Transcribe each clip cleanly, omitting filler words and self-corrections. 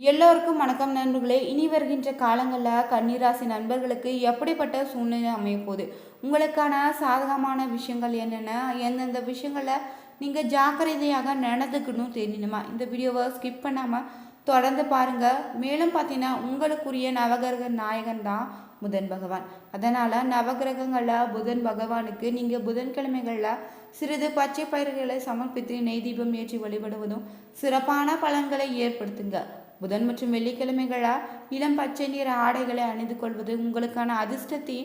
எல்லோருக்கும் வணக்கம் நண்பர்களே. இனி வருகின்ற காலங்களில் கன்னிராசி நண்பர்களுக்கு எப்படிப்பட்ட சூழ்நிலை அமையப்போகுது, உங்களுக்கான சாதகமான விஷயங்கள் என்னென்ன, எந்தெந்த விஷயங்களை நீங்கள் ஜாக்கிரதையாக நடந்துக்கணும் தெரியணுமா? இந்த வீடியோவை ஸ்கிப் பண்ணாமல் தொடர்ந்து பாருங்கள். மேலும் பார்த்தீங்கன்னா உங்களுக்குரிய நவகிரக நாயகன் தான் புதன் பகவான். அதனால் நவகிரகங்களில் புதன் பகவானுக்கு நீங்கள் புதன்கிழமைகளில் சிறிது பச்சை பயிர்களை சமர்ப்பித்து நெய் தீபம் ஏற்றி வழிபடுவதும் சிறப்பான பலன்களை ஏற்படுத்துங்க. புதன் மற்றும் வெள்ளிக்கிழமைகளாக இளம் பச்சை நிற ஆடைகளை அணிந்து கொள்வது உங்களுக்கான அதிர்ஷ்டத்தை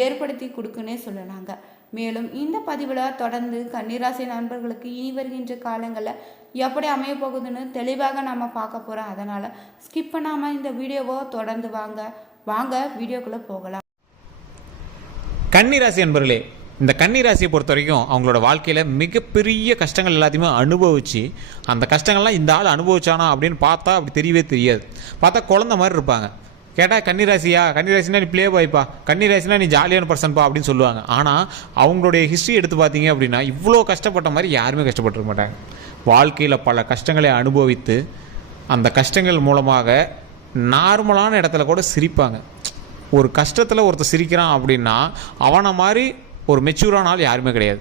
ஏற்படுத்தி கொடுக்குன்னே சொல்லலாங்க. மேலும் இந்த பதிவில் தொடர்ந்து கன்னிராசி நண்பர்களுக்கு இனி வருகின்ற காலங்களில் எப்படி அமைய போகுதுன்னு தெளிவாக நம்ம பார்க்க போகிறோம். அதனால் ஸ்கிப் பண்ணாமல் இந்த வீடியோவை தொடர்ந்து வாங்க வீடியோக்குள்ளே போகலாம். கன்னிராசி நண்பர்களே, இந்த கன்னிராசியை பொறுத்த வரைக்கும் அவங்களோட வாழ்க்கையில் மிகப்பெரிய கஷ்டங்கள் எல்லாத்தையுமே அனுபவித்து, அந்த கஷ்டங்கள்லாம் இந்த ஆள் அனுபவிச்சானா அப்படின்னு பார்த்தா அப்படி தெரியவே தெரியாது. பார்த்தா குழந்த மாதிரி இருப்பாங்க. கேட்டால் கன்னிராசினா நீ ப்ளே பாய்ப்பா, கன்னிராசினா நீ ஜாலியான பர்சன்ப்பா அப்படின்னு சொல்லுவாங்க. ஆனால் அவங்களுடைய ஹிஸ்ட்ரி எடுத்து பார்த்தீங்க அப்படின்னா இவ்வளோ கஷ்டப்பட்ட மாதிரி யாருமே கஷ்டப்பட்டுருக்க மாட்டாங்க. வாழ்க்கையில் பல கஷ்டங்களை அனுபவித்து அந்த கஷ்டங்கள் மூலமாக நார்மலான இடத்துல கூட சிரிப்பாங்க. ஒரு கஷ்டத்தில் ஒருத்தர் சிரிக்கிறான் அப்படின்னா அவனை மாதிரி ஒரு மெச்சூரான ஆள் யாருமே கிடையாது.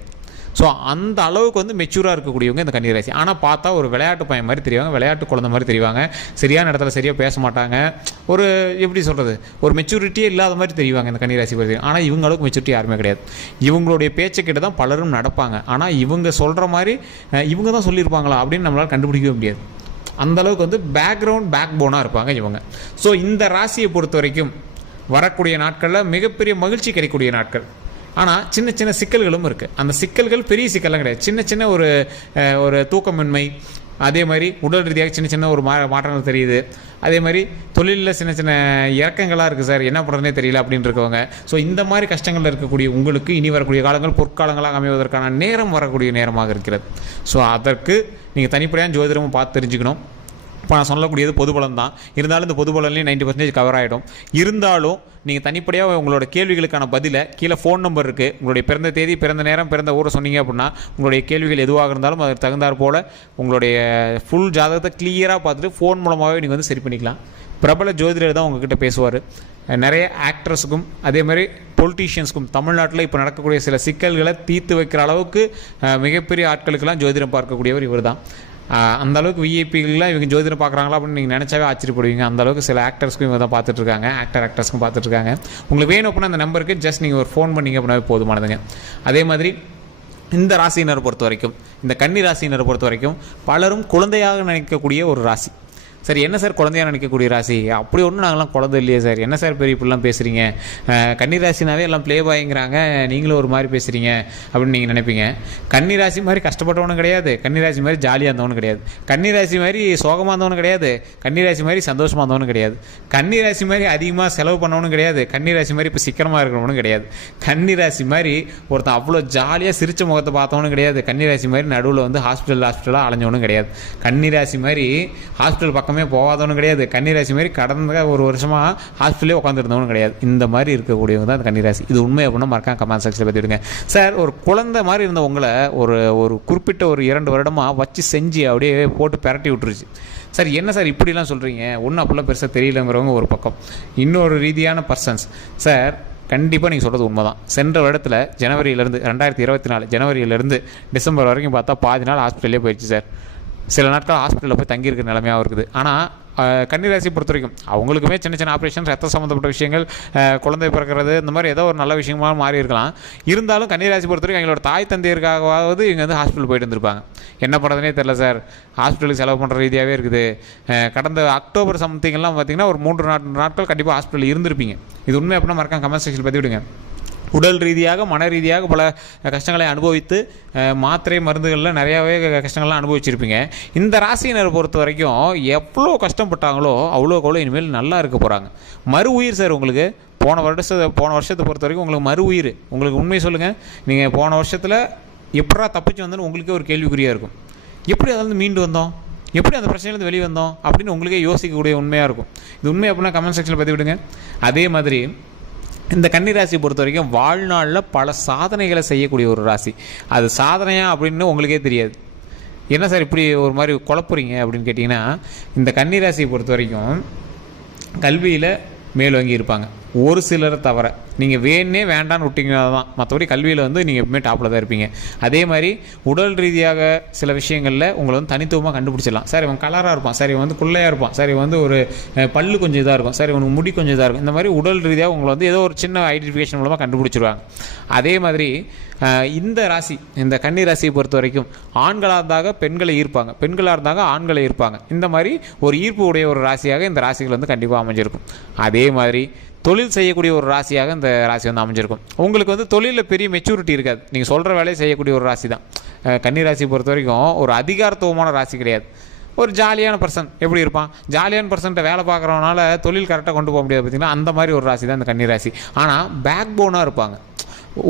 ஸோ அந்த அளவுக்கு மெச்சூராக இருக்கக்கூடியவங்க இந்த கன்னிராசி. ஆனால் பார்த்தா ஒரு விளையாட்டு பையன் மாதிரி தெரிவாங்க, விளையாட்டு குழந்தை மாதிரி தெரிவாங்க. சரியான இடத்துல சரியாக பேச மாட்டாங்க. ஒரு எப்படி சொல்கிறது, ஒரு மெச்சூரிட்டியே இல்லாத மாதிரி தெரிவாங்க இந்த கன்னிராசி பற்றி. ஆனால் இவங்க அளவுக்கு மெச்சூரிட்டி யாருமே கிடையாது. இவங்களுடைய பேச்சுக்கிட்ட தான் பலரும் நடப்பாங்க. ஆனால் இவங்க சொல்கிற மாதிரி இவங்க தான் சொல்லியிருப்பாங்களா அப்படின்னு நம்மளால் கண்டுபிடிக்கவே முடியாது. அந்தளவுக்கு பேக்ரவுண்ட் பேக் போனாக இருப்பாங்க இவங்க. ஸோ இந்த ராசியை பொறுத்த வரைக்கும் வரக்கூடிய நாட்களில் மிகப்பெரிய மகிழ்ச்சி கிடைக்கக்கூடிய நாட்கள். ஆனால் சின்ன சின்ன சிக்கல்களும் இருக்குது. அந்த சிக்கல்கள் பெரிய சிக்கல்லாம் கிடையாது. சின்ன சின்ன ஒரு தூக்கமின்மை, அதே மாதிரி உடல் ரீதியாக சின்ன சின்ன ஒரு மாற்றங்கள் தெரியுது. அதே மாதிரி தொழிலில் சின்ன சின்ன இறக்கங்களாக இருக்குது, சார் என்ன பண்ணுறதுனே தெரியல அப்படின்னு இருக்கவங்க. ஸோ இந்த மாதிரி கஷ்டங்கள் இருக்கக்கூடிய உங்களுக்கு இனி வரக்கூடிய காலங்கள் பொற்காலங்களாக அமைவதற்கான நேரம் வரக்கூடிய நேரமாக இருக்கிறது. ஸோ அதற்கு நீங்கள் தனிப்படையான ஜோதிடமும் பார்த்து தெரிஞ்சுக்கணும். இப்போ நான் சொல்லக்கூடியது பொது பலன் தான். இருந்தாலும் இந்த பொது பலன்லேயும் 90% கவர் ஆகிடும். இருந்தாலும் நீங்கள் தனிப்படையாக உங்களோட கேள்விகளுக்கான பதிலை கீழே ஃபோன் நம்பர் இருக்குது. உங்களுடைய பிறந்த தேதி, பிறந்த நேரம், பிறந்த ஊரை சொன்னீங்க அப்படின்னா உங்களுடைய கேள்விகள் எதுவாக இருந்தாலும் அதற்கு தகுந்தாற் போல் உங்களுடைய ஃபுல் ஜாதகத்தை கிளியராக பார்த்துட்டு ஃபோன் மூலமாகவே நீங்கள் சரி பண்ணிக்கலாம். பிரபல ஜோதிடர் தான் உங்ககிட்ட பேசுவார். நிறைய ஆக்ட்ரஸுக்கும் அதே மாதிரி பொலிட்டீஷியன்ஸுக்கும் தமிழ்நாட்டில் இப்போ நடக்கக்கூடிய சில சிக்கல்களை தீர்த்து வைக்கிற அளவுக்கு மிகப்பெரிய ஆட்களுக்கெல்லாம் ஜோதிடம் பார்க்கக்கூடியவர் இவர் தான். அந்தளவுக்கு விஐபிகள்லாம் இவங்க ஜோதிடம் பார்க்குறாங்களா அப்படின்னு நீங்கள் நினச்சாவே ஆச்சரியப்படுவீங்க. அந்தளவுக்கு சில ஆக்டர்ஸ்க்கும் இவங்க தான் பார்த்துட்ருக்காங்க, ஆக்டர்ஸ்க்கும் பார்த்துட்ருக்காங்க. உங்களுக்கு வேணும் அப்படின்னா அந்த நம்பருக்கு ஜஸ்ட் நீங்கள் ஒரு ஃபோன் பண்ணிங்க அப்படின்னாவே போதுமானதுங்க. அதே மாதிரி இந்த ராசியினரை பொறுத்த வரைக்கும், இந்த கன்னி ராசியினரை பொறுத்த வரைக்கும் பலரும் குழந்தையாக நினைக்கக்கூடிய ஒரு ராசி. சரி, என்ன சார் குழந்தையாக நினைக்கக்கூடிய ராசி? அப்படி ஒன்றும் நாங்களாம் குழந்தை இல்லையே சார், என்ன சார் பெரிய இப்படிலாம் பேசுகிறீங்க, கன்னிராசினாவே எல்லாம் ப்ளே பாய்ங்கிறாங்க, நீங்களும் ஒரு மாதிரி பேசுகிறீங்க அப்படின்னு நீங்கள் நினைப்பீங்க. கன்னிராசி மாதிரி கஷ்டப்பட்டவனும் கிடையாது, கன்னிராசி மாதிரி ஜாலியாக இருந்தவனும் கிடையாது, கன்னிராசி மாதிரி சோகமாக இருந்தவனும் கிடையாது, கன்னிராசி மாதிரி சந்தோஷமாக இருந்தவனும் கிடையாது, கன்னிராசி மாதிரி அதிகமாக செலவு பண்ணவனும் கிடையாது, கன்னிராசி மாதிரி இப்போ சிக்கனமாக இருக்கிறவனும் கிடையாது, கன்னிராசி மாதிரி ஒருத்தன் அவ்வளோ ஜாலியாக சிரித்த முகத்தை பார்த்தவனும் கிடையாது, கன்னிராசி மாதிரி நடுவில் ஹாஸ்பிட்டலாக அலைஞ்சவனும் கிடையாது, கன்னிராசி மாதிரி ஹாஸ்பிட்டல் பக்கம் போகாதவனும் கிடையாது, கன்னிராசி மாதிரி கடந்த ஒரு வருஷமாக ஹாஸ்பிட்டலே உட்காந்துருந்தவனும் கிடையாது. இந்த மாதிரி இருக்கக்கூடியவங்க தான் அந்த கன்னிராசி. இது உண்மை அப்படின்னா மறக்காம கமெண்ட் செக்ஷனில் பற்றிவிடுங்க. சார், ஒரு குழந்தை மாதிரி இருந்த உங்களை ஒரு குறிப்பிட்ட ஒரு 2 வருடமாக வச்சு செஞ்சு அப்படியே போட்டு பெரட்டி விட்டுருச்சு. சார் என்ன சார் இப்படிலாம் சொல்கிறீங்க, ஒன்றும் அப்படிலாம் பெருசாக தெரியலங்கிறவங்க ஒரு பக்கம். இன்னொரு ரீதியான பர்சன்ஸ், சார் கண்டிப்பாக நீங்கள் சொல்கிறது உண்மை தான். சென்ற வருடத்தில் ஜனவரியிலேருந்து 2024 ஜனவரியிலேருந்து டிசம்பர் வரைக்கும் பார்த்தா பாதி நாள் ஹாஸ்பிட்டலே போயிடுச்சு சார். சில நாட்கள் ஹாஸ்பிட்டலில் போய் தங்கியிருக்கிற நிலைமையாக இருக்குது. ஆனால் கன்னிராசி பொறுத்த வரைக்கும் அவங்களுக்குமே சின்ன சின்ன ஆப்ரேஷன், ரத்த சம்மந்தப்பட்ட விஷயங்கள், குழந்தை பிறக்கிறது, இந்த மாதிரி ஏதோ ஒரு நல்ல விஷயமாக மாறி இருக்கலாம். இருந்தாலும் கன்னிராசி பொறுத்த வரைக்கும் எங்களோட தாய் தந்தையருக்காகவாவது இவங்க ஹாஸ்பிட்டல் போயிட்டு இருந்திருப்பாங்க. என்ன பண்ணுறதுனே தெரில சார், ஹாஸ்பிட்டலுக்கு செலவு பண்ணுற ரீதியாகவே இருக்குது. கடந்த அக்டோபர் சம்திங்கெல்லாம் பார்த்திங்கன்னா ஒரு 3 நாட்கள் கண்டிப்பாக ஹாஸ்பிட்டலில் இருந்திருப்பீங்க. இது உண்மை அப்படின்னா மறக்காம கமெண்ட் செக்ஷனில் பற்றி விடுங்க. உடல் ரீதியாக மன ரீதியாக பல கஷ்டங்களை அனுபவித்து மாத்திரை மருந்துகளில் நிறையாவே கஷ்டங்கள்லாம் அனுபவிச்சிருப்பீங்க. இந்த ராசியினரை பொறுத்த வரைக்கும் எவ்வளோ கஷ்டப்பட்டாங்களோ அவ்வளோ இனிமேல் நல்லா இருக்க போகிறாங்க. மறு உயிர் சார் உங்களுக்கு. போன வருஷத்தை பொறுத்த வரைக்கும் உங்களுக்கு மறு உயிர். உங்களுக்கு உண்மை சொல்லுங்கள், நீங்கள் போன வருஷத்தில் எப்படா தப்பிச்சு வந்தோன்னு உங்களுக்கே ஒரு கேள்விக்குறியாக இருக்கும். எப்படி அதில் மீண்டு வந்தோம், எப்படி அந்த பிரச்சனையிலேருந்து வெளியே வந்தோம் அப்படின்னு உங்களுக்கே யோசிக்கக்கூடிய உண்மையாக இருக்கும். இது உண்மை அப்படின்னா கமெண்ட் செக்ஷனில் பற்றி விடுங்க. அதே மாதிரி இந்த கன்னிராசியை பொறுத்த வரைக்கும் வாழ்நாளில் பல சாதனைகளை செய்யக்கூடிய ஒரு ராசி. அது சாதனையா அப்படின்னு உங்களுக்கே தெரியாது. என்ன சார் இப்படி ஒரு மாதிரி குழப்புறீங்க அப்படின்னு கேட்டிங்கன்னா, இந்த கன்னிராசியை பொறுத்த வரைக்கும் கல்வியில் மேலோங்கி இருப்பாங்க, ஒரு சிலரை தவிர. நீங்கள் வேணே வேண்டான்னு விட்டிங்கன்னா தான், மற்றபடி கல்வியில் வந்து நீங்கள் எப்பவுமே டாப்பில் தான் இருப்பீங்க. அதே மாதிரி உடல் ரீதியாக சில விஷயங்களில் உங்களை வந்து தனித்துவமாக கண்டுபிடிச்சிடலாம். சார் இவன் கலராக இருப்பான், சார் இவன் வந்து குள்ளையாக இருப்பான், சார் இவன் வந்து ஒரு பல்லு கொஞ்சம் இதாக இருக்கும், சார் இவனுக்கு முடி கொஞ்சம் இதாக இருக்கும். இந்த மாதிரி உடல் ரீதியாக உங்களை வந்து ஏதோ ஒரு சின்ன ஐடென்டிஃபிகேஷன் மூலமாக கண்டுபிடிச்சிருவாங்க. அதே மாதிரி இந்த ராசி, இந்த கன்னி ராசியை பொறுத்த வரைக்கும் ஆண்களாக இருந்தாங்க பெண்களை ஈர்ப்பாங்க, பெண்களாக இருந்தாங்க ஆண்களை ஈர்ப்பாங்க. இந்த மாதிரி ஒரு ஈர்ப்பு உடைய ஒரு ராசியாக இந்த ராசிகள் வந்து கண்டிப்பாக அமைஞ்சிருக்கும். அதே மாதிரி தொழில் செய்யக்கூடிய ஒரு ராசியாக இந்த ராசி வந்து அமைஞ்சிருக்கும். உங்களுக்கு வந்து தொழிலில் பெரிய மெச்சூரிட்டி இருக்காது, நீங்கள் சொல்கிற வேலையை செய்யக்கூடிய ஒரு ராசி தான் கன்னி ராசியை பொறுத்த வரைக்கும். ஒரு அதிகாரத்துவமான ராசி கிடையாது, ஒரு ஜாலியான பர்சன். எப்படி இருப்பான், ஜாலியான பர்சன்ட்ட வேலை பார்க்குறவனால தொழில் கரெக்டாக கொண்டு போக முடியாது பார்த்தீங்களா, அந்த மாதிரி ஒரு ராசி தான் இந்த கன்னி ராசி. ஆனால் பேக் போனாக இருப்பாங்க.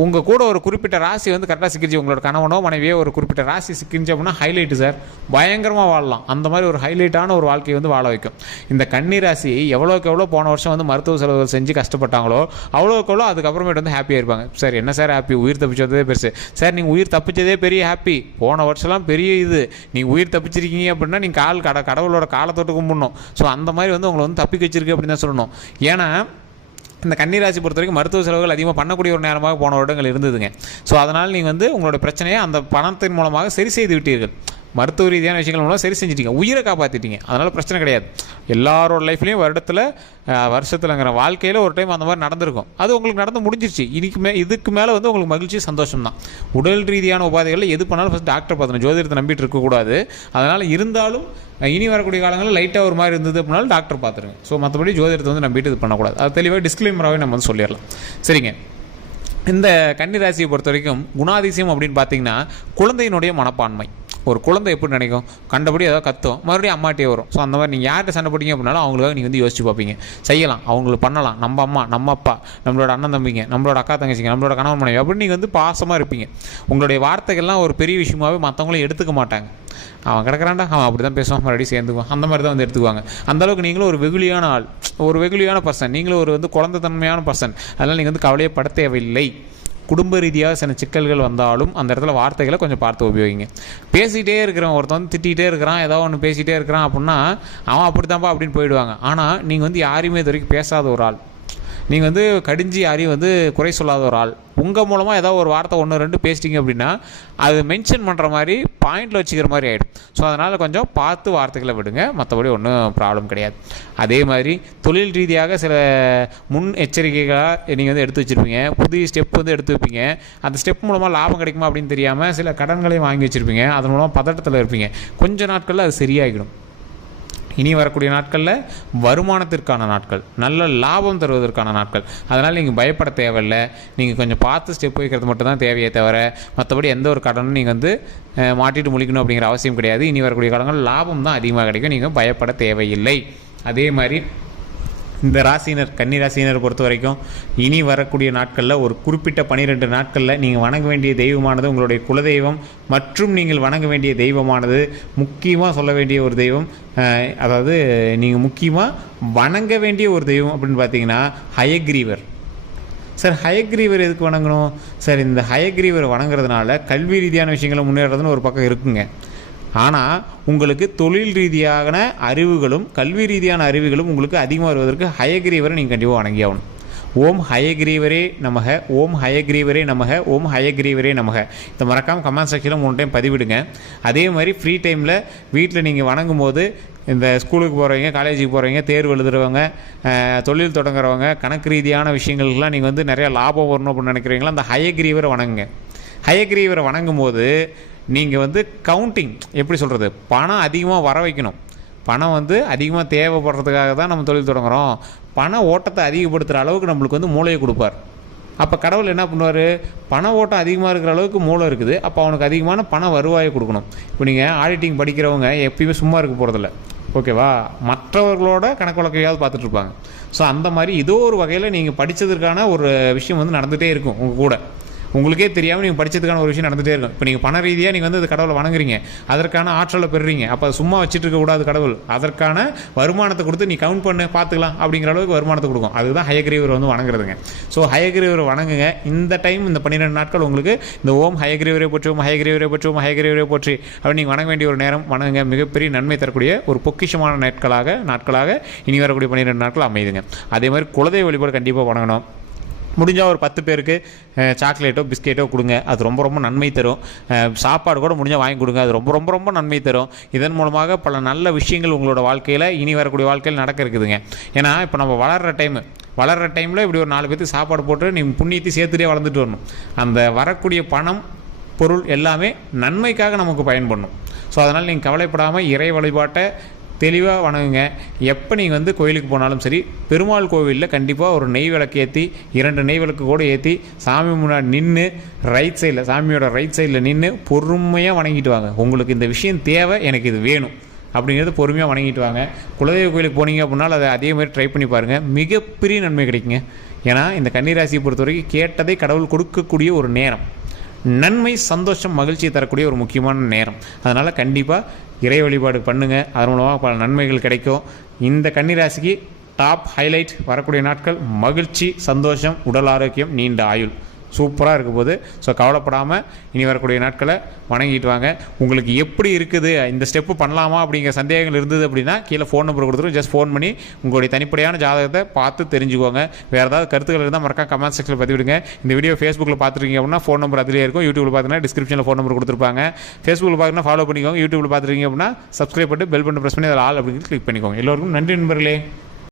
உங்கள் கூட ஒரு குறிப்பிட்ட ராசி வந்து கரெக்டாக சிக்கிச்சு, உங்களோட கணவனோ மனைவியோ ஒரு குறிப்பிட்ட ராசி சிக்கிச்சு அப்படின்னா ஹைலைட்டு சார், பயங்கரமாக வாழலாம். அந்த மாதிரி ஒரு ஹைலைட்டான ஒரு வாழ்க்கையை வந்து வாழ வைக்கும். இந்த கன்னி ராசி எவ்வளோக்கு எவ்வளோ போன வருஷம் வந்து மருத்துவ செலவுகள் செஞ்சு கஷ்டப்பட்டாங்களோ அவ்வளோக்கு எவ்வளோ அதுக்கப்புறமேட்டு வந்து ஹாப்பியாக இருப்பாங்க. சார் என்ன சார் ஹாப்பி, உயிர் தப்பிச்சதே பெருசு. சார் நீங்கள் உயிர் தப்பிச்சதே பெரிய ஹாப்பி, போன வருஷம்லாம் பெரிய இது, நீங்கள் உயிர் தப்பிச்சிருக்கீங்க அப்படின்னா நீங்கள் கடவுளோட காலத்தொட்டு கும்பிடணும். ஸோ அந்த மாதிரி வந்து உங்களை வந்து தப்பிக்க வச்சிருக்கு அப்படின்னு தான் சொல்லணும். ஏன்னா இந்த கன்னிராசி பொறுத்த வரைக்கும் மருத்துவ செலவுகள் அதிகமாக பண்ணக்கூடிய ஒரு நேரமாக போன வருடங்கள் இருந்ததுங்க. ஸோ அதனால் நீங்கள் வந்து உங்களோட பிரச்சனையை அந்த பணத்தின் மூலமாக சரி செய்து விட்டீர்கள், மருத்துவ ரீதியான விஷயங்கள் மூலம் சரி செஞ்சிட்டீங்க, உயிரை காப்பாற்றிட்டீங்க. அதனால் பிரச்சனை கிடையாது. எல்லாரோட லைஃப்லேயும் வருஷத்துலங்கிற வாழ்க்கையில் ஒரு டைம் அந்த மாதிரி நடந்திருக்கும், அது உங்களுக்கு நடந்து முடிஞ்சிருச்சு. இதுக்கு மேலே வந்து உங்களுக்கு மகிழ்ச்சி சந்தோஷம் தான். உடல் ரீதியான உபாதைகளில் எது பண்ணாலும் ஃபஸ்ட் டாக்டர் பார்த்துணும், ஜோதிடத்தை நம்பிட்டு இருக்கக்கூடாது. அதனால் இருந்தாலும் இனி வரக்கூடிய காலங்களில் லைட்டாக ஒரு மாதிரி இருந்தது அப்படின்னாலும் டாக்டர் பார்த்துருங்க. ஸோ மற்றபடி ஜோதிடத்தை வந்து நம்பிட்டு இது பண்ணக்கூடாது. அது தெளிவாக டிஸ்க்ளைமராகவே நம்ம வந்து சொல்லிடலாம். சரிங்க. இந்த கன்னி ராசியை பொறுத்த வரைக்கும் குணாதிசயம் அப்படின்னு பார்த்தீங்கன்னா குழந்தையினுடைய மனப்பான்மை. ஒரு குழந்தை எப்படி நினைக்கும், கண்டபடி ஏதாவது கத்தும், மறுபடியும் அம்மாட்டே வரும். ஸோ அந்த மாதிரி நீங்கள் யார்கிட்ட சண்டை போட்டிங்க அப்படின்னாலும் அவங்களுக்காக நீங்கள் வந்து யோசிச்சு பார்ப்பீங்க, செய்யலாம், அவங்களுக்கு பண்ணலாம், நம்ம அம்மா நம்ம அப்பா நம்மளோட அண்ணன் தம்பிங்க நம்மளோட அக்கா தங்கச்சிங்க நம்மளோட கணவன் மனைவி அப்படின்னு நீங்கள் வந்து பாசமாக இருப்பீங்க. உங்களுடைய வார்த்தைகள்லாம் ஒரு பெரிய விஷயமாகவே மற்றவங்களும் எடுத்துக்க மாட்டாங்க. அவன் கிடக்கிறான்டா, அவன் அப்படி தான் பேசுவான், மறுபடியும் சேர்ந்துக்குவான், அந்த மாதிரி தான் வந்து எடுத்துக்குவாங்க. அந்தளவுக்கு நீங்களும் ஒரு வெகுளியான ஆள், ஒரு வெகுளியான பர்சன், நீங்களும் ஒரு வந்து குழந்தைத்தன்மையான பர்சன். அதனால் நீங்கள் வந்து கவலையை பட தேவையில்லை. குடும்ப ரீதியாக சில சிக்கல்கள் வந்தாலும் அந்த இடத்துல வார்த்தைகளை கொஞ்சம் பார்த்து உபயோகிங்க. பேசிகிட்டே இருக்கிறவன் ஒருத்தன் வந்து திட்டிகிட்டே இருக்கிறான், ஏதோ ஒன்று பேசிகிட்டே இருக்கிறான் அப்படின்னா அவன் அப்படி தான்ப்பா அப்படின்னு போயிடுவாங்க. ஆனால் நீங்கள் வந்து யாரையுமே இது வரைக்கும் பேசாத ஒரு ஆள், நீங்கள் வந்து கடிஞ்சு யாரையும் வந்து குறை சொல்லாத ஒரு ஆள், உங்கள் மூலமாக ஏதாவது ஒரு வார்த்தை 1-2 பேசிட்டீங்க அப்படின்னா அது மென்ஷன் பண்ணுற மாதிரி பாயிண்டில் வச்சுக்கிற மாதிரி ஆகிடும். ஸோ அதனால் கொஞ்சம் பார்த்து வார்த்தைகளை விடுங்க, மற்றபடி ஒன்றும் ப்ராப்ளம் கிடையாது. அதே மாதிரி தொழில் ரீதியாக சில முன் எச்சரிக்கைகளாக நீங்கள் வந்து எடுத்து வச்சுருப்பீங்க, புதிய ஸ்டெப் வந்து எடுத்து வைப்பீங்க. அந்த ஸ்டெப் மூலமாக லாபம் கிடைக்குமா அப்படின்னு தெரியாமல் சில கடன்களையும் வாங்கி வச்சுருப்பீங்க, அதன் மூலமாக பதட்டத்தில் இருப்பீங்க. கொஞ்ச நாட்களில் அது சரியாகிடும். இனி வரக்கூடிய நாட்களில் வருமானத்திற்கான நாட்கள், நல்ல லாபம் தருவதற்கான நாட்கள். அதனால் நீங்கள் பயப்பட தேவையில்லை. நீங்கள் கொஞ்சம் பார்த்து ஸ்டெப் வைக்கிறது மட்டும்தான் தேவையே தவிர மற்றபடி எந்த ஒரு கடனும் நீங்கள் வந்து மாட்டிட்டு முழிக்கணும் அப்படிங்கிற அவசியம் கிடையாது. இனி வரக்கூடிய காலங்கள் லாபம் தான் அதிகமாக கிடைக்கும், நீங்கள் பயப்பட தேவையில்லை. அதே மாதிரி இந்த ராசினர் கன்னி ராசியினர் பொறுத்த வரைக்கும் இனி வரக்கூடிய நாட்களில் ஒரு குறிப்பிட்ட 12 நாட்களில் நீங்கள் வணங்க வேண்டிய தெய்வமானது உங்களுடைய குலதெய்வம் மற்றும் நீங்கள் வணங்க வேண்டிய தெய்வமானது முக்கியமாக சொல்ல வேண்டிய ஒரு தெய்வம், அதாவது நீங்கள் முக்கியமாக வணங்க வேண்டிய ஒரு தெய்வம் அப்படின்னு பார்த்தீங்கன்னா ஹயக்ரீவர். சார் ஹயக்ரீவர் எதுக்கு வணங்கணும் சார்? இந்த ஹயக்ரீவரை வணங்குறதுனால கல்வி ரீதியான விஷயங்களை முன்னேறதுன்னு ஒரு பக்கம் இருக்குங்க. ஆனால் உங்களுக்கு தொழில் ரீதியான அறிவுகளும் கல்வி ரீதியான அறிவுகளும் உங்களுக்கு அதிகமாக வருவதற்கு ஹயக்ரீவரை நீங்கள் கண்டிப்பாக வணங்கி ஆகணும். ஓம் ஹயக்ரீவரே நமக, ஓம் ஹயக்ரீவரே நமக, ஓம் ஹயக்ரீவரே நமக. இதை மறக்காமல் கமெண்ட் செக்ஷனில் 3 டைம் பதிவிடுங்க. அதே மாதிரி ஃப்ரீ டைமில் வீட்டில் நீங்கள் வணங்கும் போது இந்த ஸ்கூலுக்கு போகிறவங்க, காலேஜுக்கு போகிறவங்க, தேர்வு எழுதுகிறவங்க, தொழில் தொடங்குறவங்க, கணக்கு ரீதியான விஷயங்களுக்கெல்லாம் நீங்கள் வந்து நிறையா லாபம் வரணும் அப்படின்னு நினைக்கிறீங்களா, அந்த ஹயக்ரீவரை வணங்குங்க. ஹயக்ரீவரை வணங்கும் போது நீங்கள் வந்து கவுண்டிங் எப்படி சொல்கிறது, பணம் அதிகமாக வர வைக்கணும். பணம் வந்து அதிகமாக தேவைப்படுறதுக்காக தான் நம்ம தொழில் தொடங்குகிறோம். பண ஓட்டத்தை அதிகப்படுத்துகிற அளவுக்கு நம்மளுக்கு வந்து மூளையை கொடுப்பார். அப்போ கடவுள் என்ன பண்ணுவார், பண ஓட்டம் அதிகமாக இருக்கிற அளவுக்கு மூளை இருக்குது, அப்போ அவனுக்கு அதிகமான பண வருவாயை கொடுக்கணும். இப்போ நீங்கள் ஆடிட்டிங் படிக்கிறவங்க எப்பயுமே சும்மா இருக்க போகிறதில்ல, ஓகேவா? மற்றவர்களோட கணக்கு வழக்கையாவது பார்த்துட்டு இருப்பாங்க. ஸோ அந்த மாதிரி ஏதோ ஒரு வகையில் நீங்கள் படித்ததற்கான ஒரு விஷயம் வந்து நடந்துகிட்டே இருக்கும் உங்கள் கூட. உங்களுக்கே தெரியாமல் நீங்கள் படித்ததுக்கான ஒரு விஷயம் நடந்துகிட்டே இருக்கும். இப்போ நீங்கள் பண ரீதியாக நீங்கள் வந்து அது கடவுளை வணங்குறீங்க, அதற்கான ஆற்றலை பெறுறீங்க. அப்போ சும்மா வச்சுட்டு இருக்கக்கூடாது கடவுள், அதற்கான வருமானத்தை கொடுத்து நீ கவுண்ட் பண்ணு பார்த்துக்கலாம் அப்படிங்கிற அளவுக்கு வருமானத்தை கொடுக்கும். அதுதான் ஹயக்ரீவர் வந்து வணங்குறதுங்க. ஸோ ஹயக்ரீவர் வணங்குங்க. இந்த டைம் இந்த 12 நாட்கள் உங்களுக்கு இந்த ஓம் ஹயக்ரீவரை போற்றுவோம், ஹயக்ரீவரை போற்றுவோம், ஹயக்ரீவரை போற்றி அப்படி நீங்கள் வணங்க வேண்டிய ஒரு நேரம். வணங்குங்க. மிகப்பெரிய நன்மை தரக்கூடிய ஒரு பொக்கிஷமான நாட்களாக இனி வரக்கூடிய 12 நாட்கள் அமையுதுங்க. அதே மாதிரி குலதெய்வ வழிபாடு கண்டிப்பாக வணங்கணும். முடிஞ்சால் ஒரு 10 பேருக்கு சாக்லேட்டோ பிஸ்கெட்டோ கொடுங்க, அது ரொம்ப ரொம்ப நன்மை தரும். சாப்பாடு கூட முடிஞ்சால் வாங்கி கொடுங்க, அது ரொம்ப ரொம்ப ரொம்ப நன்மை தரும். இதன் மூலமாக பல நல்ல விஷயங்கள் உங்களோட வாழ்க்கையில் இனி வரக்கூடிய வாழ்க்கையில் நடக்க இருக்குதுங்க. ஏன்னா இப்போ நம்ம வளர்கிற டைமில் இப்படி ஒரு 4 பேருக்கு சாப்பாடு போட்டு நீ புண்ணியத்தை சேர்த்துட்டே வளர்ந்துட்டு வரணும். அந்த வரக்கூடிய பணம் பொருள் எல்லாமே நன்மைக்காக நமக்கு பயன்படணும். ஸோ அதனால் நீங்கள் கவலைப்படாமல் இறை வழிபாட்டை தெளிவாக வணங்குங்க. எப்போ நீங்கள் வந்து கோயிலுக்கு போனாலும் சரி, பெருமாள் கோவிலில் கண்டிப்பாக ஒரு நெய் விளக்கு ஏற்றி 2 நெய் விளக்கு கூட ஏற்றி சாமி முன்னாடி நின்று சாமியோட ரைட் சைடில் நின்று பொறுமையாக வணங்கிட்டு வாங்க. உங்களுக்கு இந்த விஷயம் தேவை, எனக்கு இது வேணும் அப்படிங்கிறது பொறுமையாக வணங்கிட்டு வாங்க. குலதெய்வ கோயிலுக்கு போனீங்க அப்படின்னாலும் அதை அதே மாதிரி ட்ரை பண்ணி பாருங்கள். மிகப்பெரிய நன்மை கிடைக்குங்க. ஏன்னா இந்த கன்னிராசியை பொறுத்த வரைக்கும் கேட்டதை கடவுள் கொடுக்கக்கூடிய ஒரு நேரம், நன்மை சந்தோஷம் மகிழ்ச்சியை தரக்கூடிய ஒரு முக்கியமான நேரம். அதனால் கண்டிப்பாக இறை வழிபாடு பண்ணுங்கள். அதன் மூலமாக பல நன்மைகள் கிடைக்கும். இந்த கன்னிராசிக்கு டாப் ஹைலைட் வரக்கூடிய நாட்கள் மகிழ்ச்சி, சந்தோஷம், உடல் ஆரோக்கியம், நீண்ட ஆயுள் சூப்பராக இருக்க போது. ஸோ கவலைப்படாமல் இனி வரக்கூடிய நாட்களை வணங்கிட்டு வாங்க. உங்களுக்கு எப்படி இருக்குது, இந்த ஸ்டெப்பு பண்ணலாமா அப்படிங்கிற சந்தேகங்கள் இருந்தது அப்படின்னா கீழே ஃபோன் நம்பர் கொடுத்துரும். ஜஸ்ட் ஃபோன் பண்ணி உங்களுடைய தனிப்படையான ஜாதகத்தை பார்த்து தெரிஞ்சுக்கோங்க. வேறு ஏதாவது கருத்துக்கள் இருந்தால் மறக்காம கமெண்ட் செக்ஷனில் பற்றி விடுங்க. இந்த வீடியோ ஃபேஸ்புக்கில் பார்த்துருக்கீங்க அப்படின்னா ஃபோன் நம்பர் அதிலே இருக்கும். யூடியூப்பில் பார்த்தீங்கன்னா டிஸ்கிரிப்ஷனில் ஃபோன் நம்பர் கொடுத்துருப்பாங்க. ஃபேஸ்புக்கில் பார்த்தீங்கன்னா ஃபாலோ பண்ணிக்கோங்க. யூடியூப்பில் பார்த்துருக்கீங்க அப்படின்னா சப்ஸ்கிரைப் பண்ணிட்டு பெல் பட்டன் ப்ரெஸ் பண்ணி அதில் ஆல் அப்படின்னு கிளிக் பண்ணிக்கோங்க. எல்லோருக்கும் நன்றி நண்பர்களே.